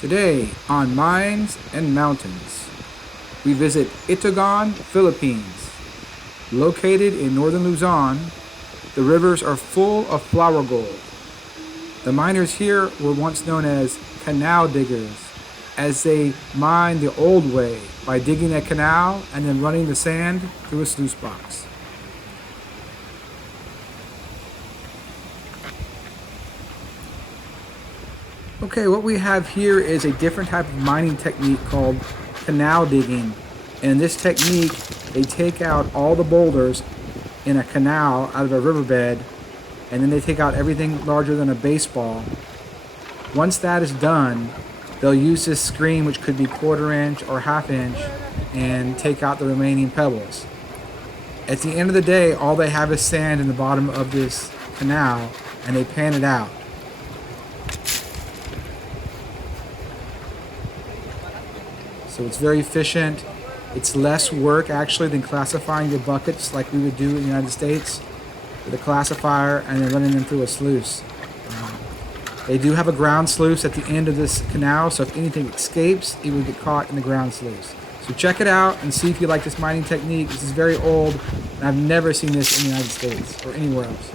Today on Mines and Mountains, we visit Itogon, Philippines. Located in northern Luzon, the rivers are full of flower gold. The miners here were once known as canal diggers, as they mined the old way by digging a canal and then running the sand through a sluice box. Okay, what we have here is a different type of mining technique called canal digging. And in this technique, they take out all the boulders in a canal out of a riverbed, and then they take out everything larger than a baseball. Once that is done, they'll use this screen, which could be 1/4 inch or 1/2 inch, and take out the remaining pebbles. At the end of the day, all they have is sand in the bottom of this canal, and they pan it out. So it's very efficient. It's less work actually than classifying your buckets like we would do in the United States with a classifier and then running them through a sluice. They do have a ground sluice at the end of this canal, so if anything escapes, it would get caught in the ground sluice. So check it out and see if you like this mining technique. This is very old, and I've never seen this in the United States or anywhere else.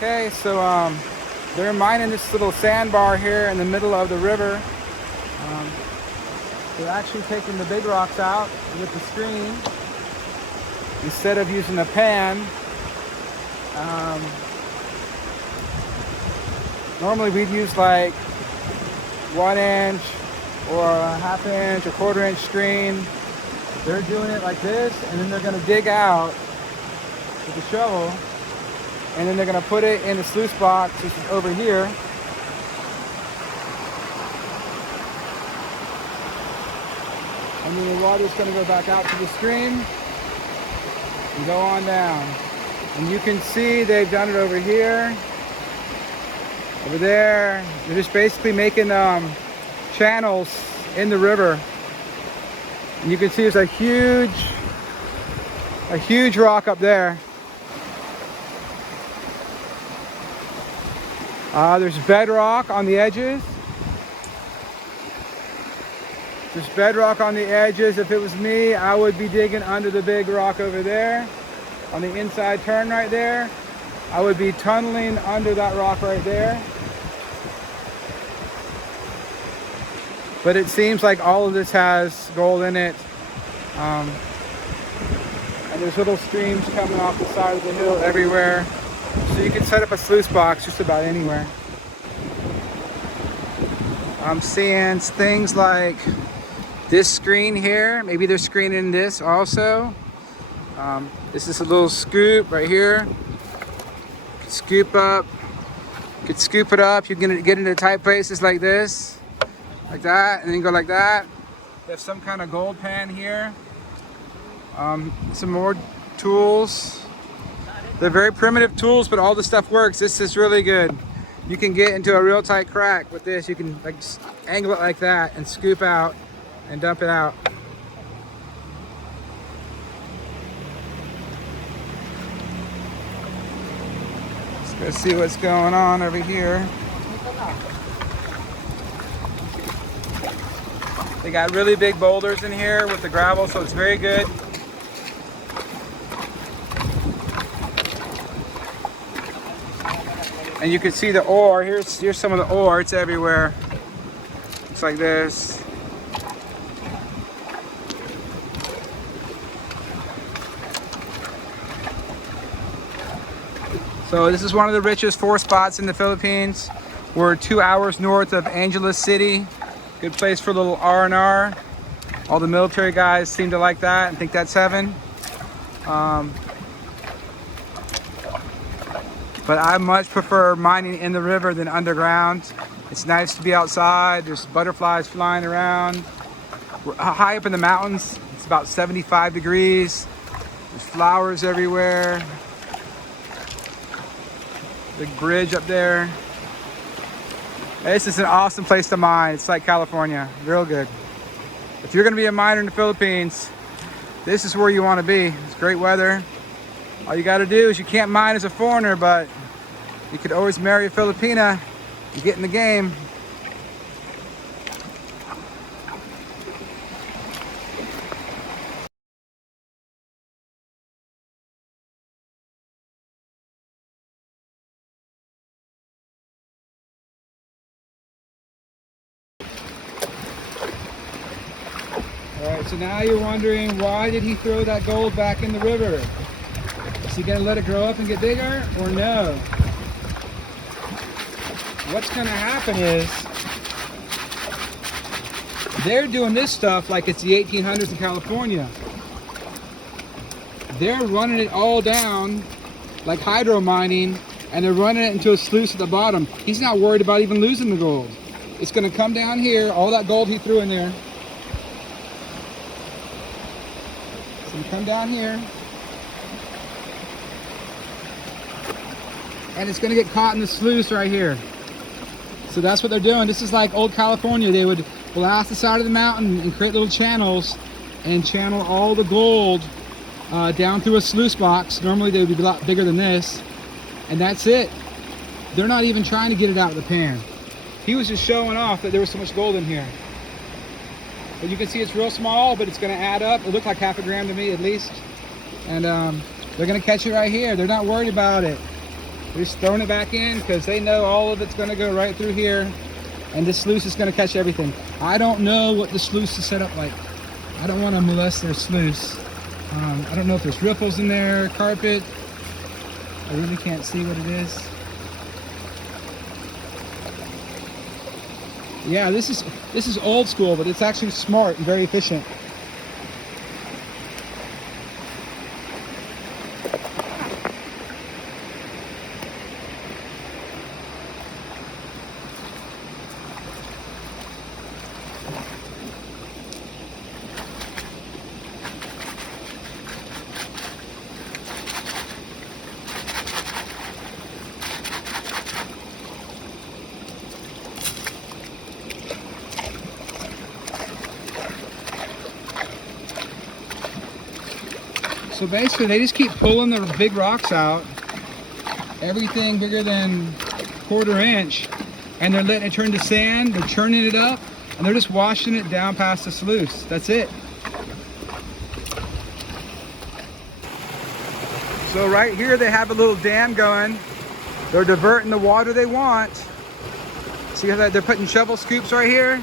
Okay, so they're mining this little sandbar here in the middle of the river. They're actually taking the big rocks out with the screen instead of using a pan. Normally we'd use like 1 inch or a 1/2 inch or 1/4 inch screen. They're doing it like this, and then they're going to dig out with a shovel. And then they're going to put it in the sluice box, which is over here. And then the water is going to go back out to the stream and go on down. And you can see they've done it over here, over there. They're just basically making channels in the river. And you can see there's a huge rock up there. There's bedrock on the edges. There's bedrock on the edges. If it was me, I would be digging under the big rock over there. On the inside turn right there, I would be tunneling under that rock right there. But it seems like all of this has gold in it. And there's little streams coming off the side of the hill everywhere. So you can set up a sluice box just about anywhere. I'm seeing things like this screen here. Maybe they're screening this also. This is a little scoop right here. You can scoop up. You can scoop it up. You can get into tight places like this, like that, and then go like that. They have some kind of gold pan here. Some more tools. They're very primitive tools, but all the stuff works. This is really good. You can get into a real tight crack with this. You can like just angle it like that and scoop out and dump it out. Let's go see what's going on over here. They got really big boulders in here with the gravel, so it's very good. And you can see the ore. Here's some of the ore. It's everywhere. It's like this. So this is one of the richest 4 spots in the Philippines. We're 2 hours north of Angeles City. Good place for a little R&R. All the military guys seem to like that and think that's heaven. But I much prefer mining in the river than underground. It's nice to be outside. There's butterflies flying around. We're high up in the mountains. It's about 75 degrees. There's flowers everywhere. Big bridge up there. This is an awesome place to mine. It's like California, real good. If you're gonna be a miner in the Philippines, this is where you wanna be. It's great weather. All you gotta do is, you can't mine as a foreigner, but you could always marry a Filipina. You get in the game. All right, so now you're wondering, why did he throw that gold back in the river? Is he gonna let it grow up and get bigger, or no? What's gonna happen is, they're doing this stuff like it's the 1800s in California. They're running it all down like hydro mining, and they're running it into a sluice at the bottom. He's not worried about even losing the gold. It's gonna come down here, all that gold he threw in there. It's gonna come down here. And it's gonna get caught in the sluice right here. So that's what they're doing. This is like old California. They would blast the side of the mountain and create little channels and channel all the gold down through a sluice box. Normally they would be a lot bigger than this. And that's it. They're not even trying to get it out of the pan. He was just showing off that there was so much gold in here. But you can see it's real small, but it's gonna add up. It looked like half a gram to me at least. And they're gonna catch it right here. They're not worried about it. They're just throwing it back in because they know all of it's gonna go right through here. And this sluice is gonna catch everything. I don't know what the sluice is set up like. I don't wanna molest their sluice. I don't know if there's ripples in there, carpet. I really can't see what it is. Yeah, this is old school, but it's actually smart and very efficient. So basically they just keep pulling the big rocks out, everything bigger than 1/4 inch, and they're letting it turn to sand, they're churning it up, and they're just washing it down past the sluice. That's it. So right here they have a little dam going. They're diverting the water they want. See how they're putting shovel scoops right here?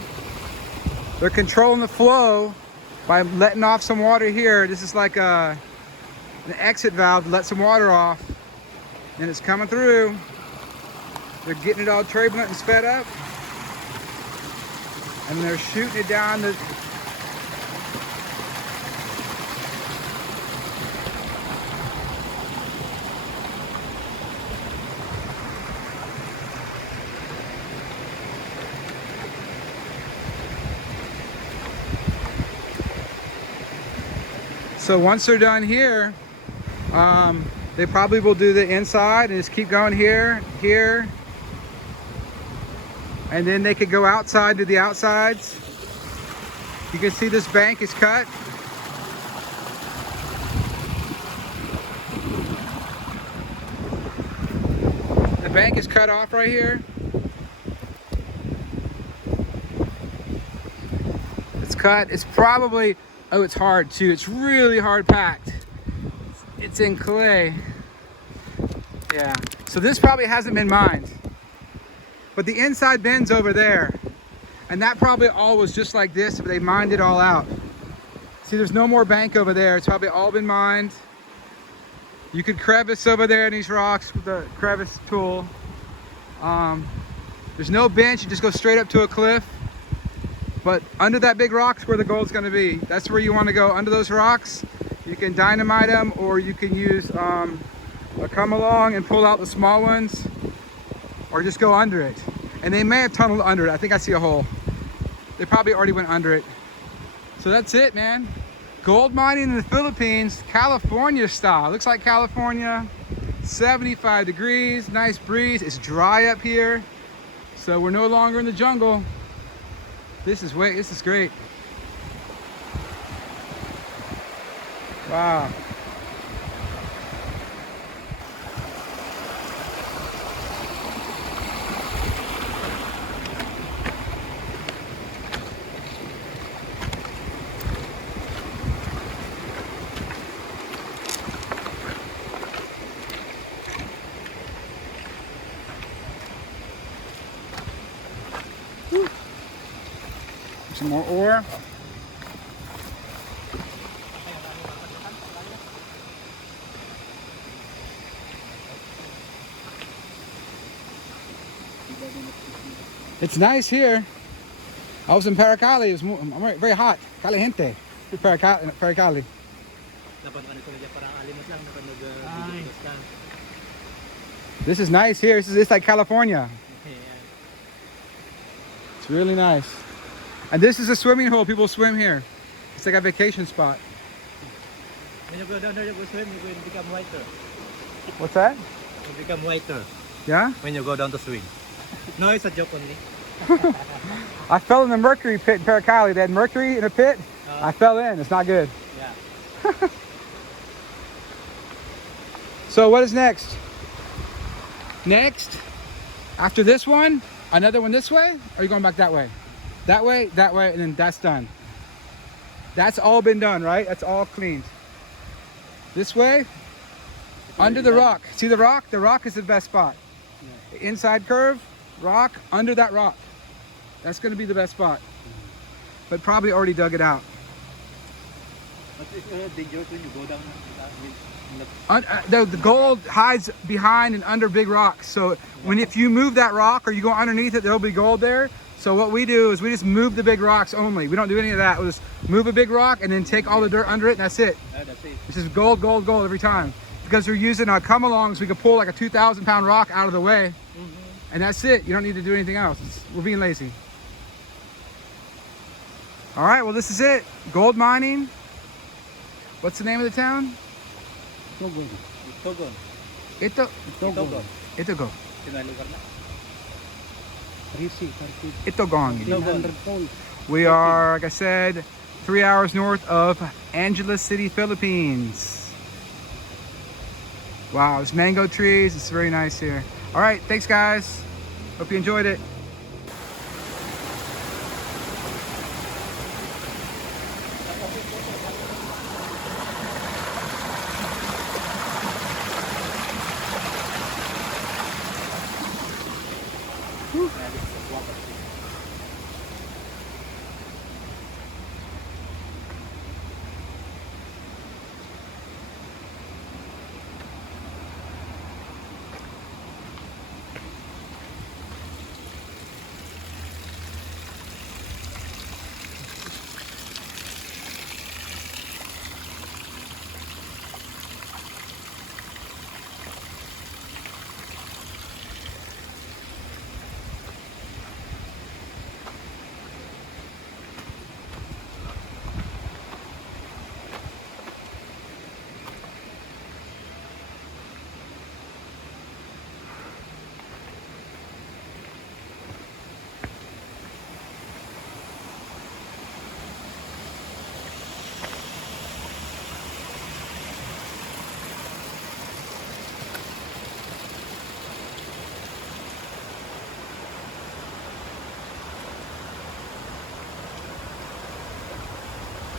They're controlling the flow by letting off some water here. This is like an exit valve to let some water off, and it's coming through. They're getting it all turbulent and sped up, and they're shooting it down the So once they're done here, they probably will do the inside and just keep going here, here. And then they could go outside to the outsides. You can see this bank is cut. The bank is cut off right here. It's cut. It's probably, oh, it's hard too. It's really hard packed. It's in clay. Yeah. So this probably hasn't been mined. But the inside bin's over there. And that probably all was just like this, but they mined it all out. See, there's no more bank over there. It's probably all been mined. You could crevice over there in these rocks with the crevice tool. There's no bench. You just go straight up to a cliff. But under that big rock is where the gold's gonna be. That's where you wanna go, under those rocks. You can dynamite them, or you can use a come along and pull out the small ones, or just go under it. And they may have tunneled under it. I think I see a hole. They probably already went under it. So that's it, man. Gold mining in the Philippines, California style. Looks like California. 75 degrees, nice breeze. It's dry up here. So we're no longer in the jungle. This is great. Wow. Some more ore. It's nice here. I was in Paracali. It was very hot. Caliente. Paracali. This is nice here. It's like California. It's really nice. And this is a swimming hole. People swim here. It's like a vacation spot. When you go down there, you go swim, you will become whiter. What's that? You become whiter. Yeah? When you go down to swim. No, it's a joke only. I fell in the mercury pit in Paracali. They had mercury in a pit. I fell in. It's not good. Yeah. So what is next? Next, after this one, another one this way? Or are you going back that way? That way, and then that's done. That's all been done, right? That's all cleaned. This way, under the rock. See the rock? The rock is the best spot. Yeah. Inside curve, rock, under that rock. That's going to be the best spot. But probably already dug it out. But it's dangerous when you go down. The gold hides behind and under big rocks. So if you move that rock or you go underneath it, there'll be gold there. So what we do is we just move the big rocks only. We don't do any of that. We'll just move a big rock and then take all the dirt under it, and that's it. That's it. This is gold, gold, gold every time. Because we're using come-alongs, we can pull like a 2,000-pound rock out of the way, and that's it. You don't need to do anything else. We're being lazy. All right, well, this is it. Gold mining. What's the name of the town? Itogon. Itogon. Itogon. Itogon. Itogon. We are, like I said, 3 hours north of Angeles City, Philippines. Wow, there's mango trees. It's very nice here. All right, thanks guys. Hope you enjoyed it.